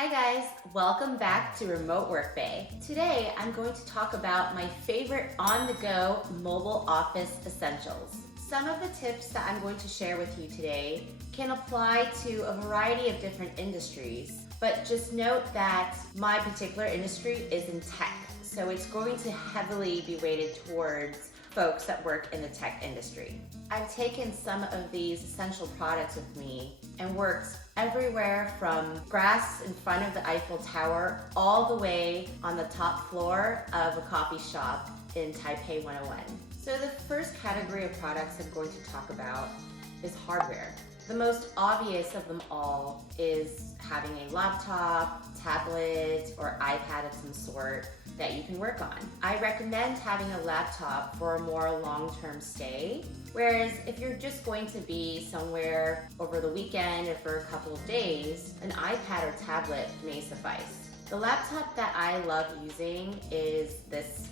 Hi guys, welcome back to Remote Work Bay. Today I'm going to talk about my favorite on-the-go mobile office essentials. Some of the tips that I'm going to share with you today can apply to a variety of different industries, but just note that my particular industry is in tech, so it's going to heavily be weighted towards folks that work in the tech industry. I've taken some of these essential products with me and worked everywhere from grass in front of the Eiffel Tower all the way on the top floor of a coffee shop in Taipei 101. So the first category of products I'm going to talk about is hardware. The most obvious of them all is having a laptop, tablet, or iPad of some sort that you can work on. I recommend having a laptop for a more long-term stay, whereas if you're just going to be somewhere over the weekend or for a couple of days, an iPad or tablet may suffice. The laptop that I love using is this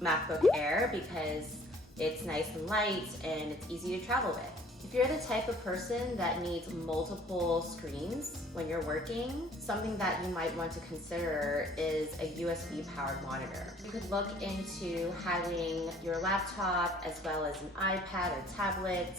MacBook Air because it's nice and light and it's easy to travel with. If you're the type of person that needs multiple screens when you're working, something that you might want to consider is a USB powered monitor. You could look into having your laptop as well as an iPad or tablet,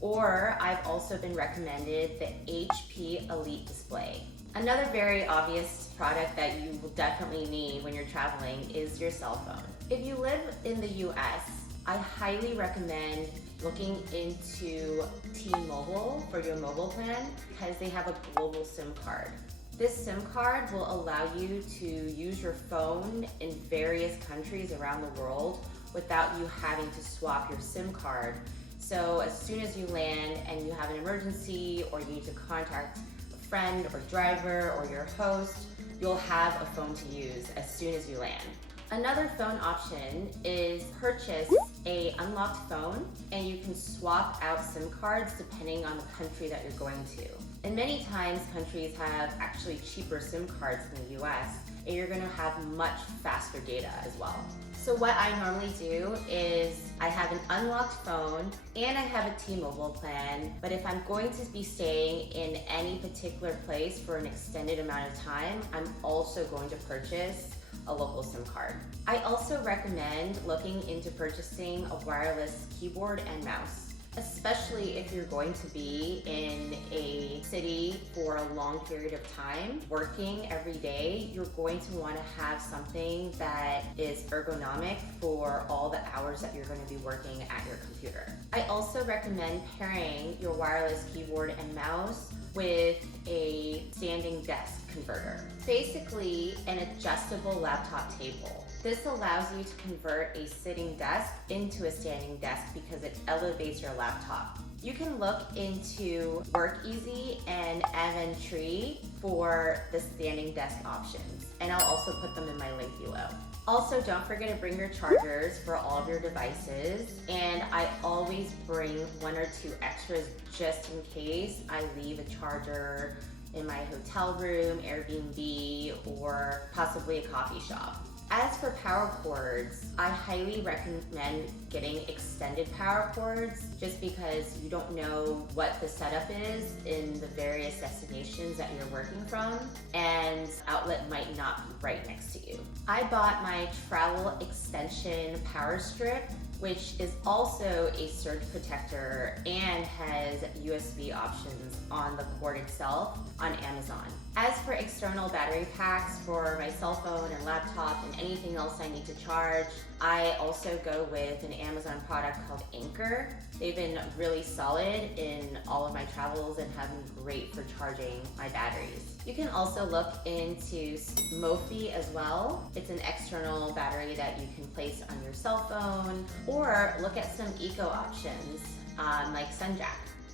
or I've also been recommended the HP Elite Display. Another very obvious product that you will definitely need when you're traveling is your cell phone. If you live in the US, I highly recommend looking into T-Mobile for your mobile plan because they have a global SIM card. This SIM card will allow you to use your phone in various countries around the world without you having to swap your SIM card. So as soon as you land and you have an emergency or you need to contact a friend or driver or your host, you'll have a phone to use as soon as you land. Another phone option is purchase an unlocked phone and you can swap out SIM cards depending on the country that you're going to. And many times countries have actually cheaper SIM cards than the US and you're going to have much faster data as well. So what I normally do is I have an unlocked phone and I have a T-Mobile plan, but if I'm going to be staying in any particular place for an extended amount of time, I'm also going to purchase a local SIM card. I also recommend looking into purchasing a wireless keyboard and mouse, especially if you're going to be in a city for a long period of time, working every day. You're going to want to have something that is ergonomic for all the hours that you're going to be working at your computer. I also recommend pairing your wireless keyboard and mouse with a standing desk converter. Basically, an adjustable laptop table. This allows you to convert a sitting desk into a standing desk because it elevates your laptop. You can look into WorkEasy and Aventry for the standing desk options, and I'll also put them in my link below. Also, don't forget to bring your chargers for all of your devices, and I always bring one or two extras just in case I leave a charger in my hotel room, Airbnb, or possibly a coffee shop. As for power cords, I highly recommend getting extended power cords just because you don't know what the setup is in the various destinations that you're working from, and outlet might not be right next to you. I bought my travel extension power strip, which is also a surge protector and has USB options on the cord itself on Amazon. As for external battery packs for my cell phone and laptop and anything else I need to charge, I also go with an Amazon product called Anchor. They've been really solid in all of my travels and have been great for charging my batteries. You can also look into Mophie as well. It's an external battery that you can place on your cell phone, or look at some eco options like SunJack.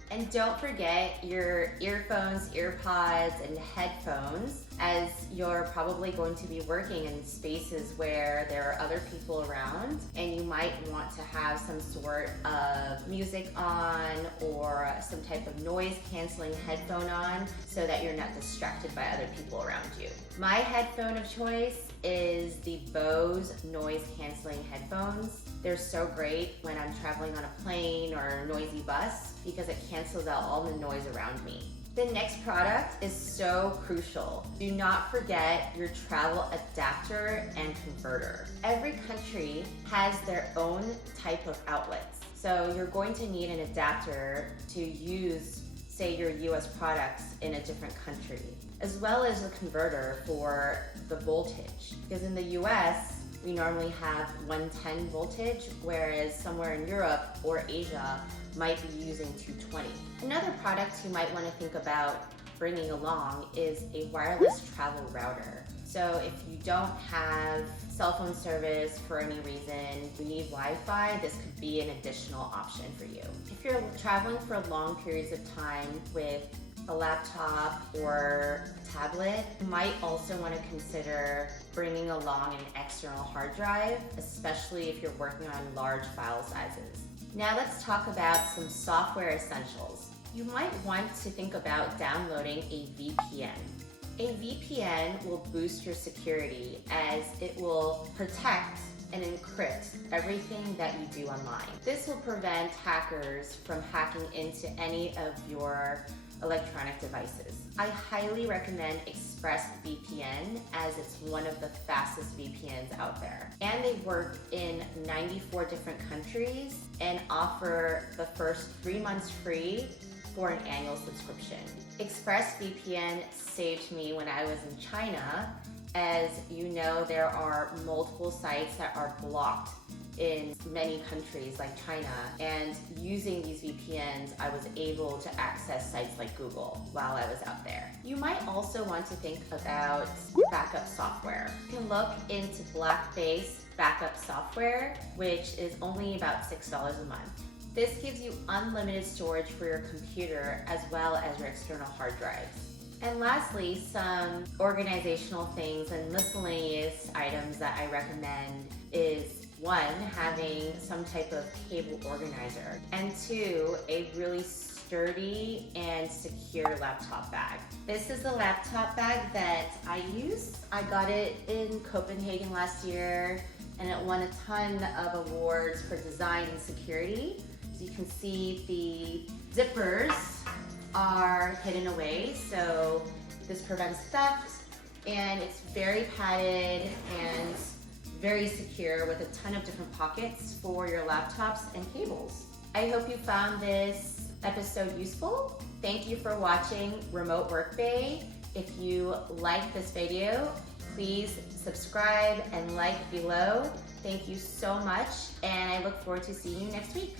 And don't forget your earphones, earpods, and headphones, as you're probably going to be working in spaces where there are other people around and you might want to have some sort of music on or some type of noise canceling headphone on so that you're not distracted by other people around you. My headphone of choice is the Bose noise canceling headphones. They're so great when I'm traveling on a plane or a noisy bus because it cancels out all the noise around me. The next product is so crucial. Do not forget your travel adapter and converter. Every country has their own type of outlets. So you're going to need an adapter to use, say, your US products in a different country, as well as a converter for the voltage. Because in the US, we normally have 110 voltage, whereas somewhere in Europe or Asia might be using 220. Another product you might want to think about bringing along is a wireless travel router. So if you don't have cell phone service for any reason, you need Wi-Fi, this could be an additional option for you. If you're traveling for long periods of time with a laptop or tablet, you might also want to consider bringing along an external hard drive, especially if you're working on large file sizes. Now let's talk about some software essentials. You might want to think about downloading a VPN. A VPN will boost your security as it will protect and encrypt everything that you do online. This will prevent hackers from hacking into any of your electronic devices. I highly recommend ExpressVPN as it's one of the fastest VPNs out there. And they work in 94 different countries and offer the first 3 months free for an annual subscription. ExpressVPN saved me when I was in China. As you know, there are multiple sites that are blocked in many countries like China, and using these VPNs, I was able to access sites like Google while I was out there. You might also want to think about backup software. You can look into Black-based backup software, which is only about $6 a month. This gives you unlimited storage for your computer as well as your external hard drives. And lastly, some organizational things and miscellaneous items that I recommend is 1, having some type of cable organizer, and 2, a really sturdy and secure laptop bag. This is the laptop bag that I use. I got it in Copenhagen last year and it won a ton of awards for design and security. So you can see the zippers are hidden away, so this prevents theft, and it's very padded and very secure with a ton of different pockets for your laptops and cables. I hope you found this episode useful. Thank you for watching Remote Work Bay. If you like this video, please subscribe and like below. Thank you so much, and I look forward to seeing you next week.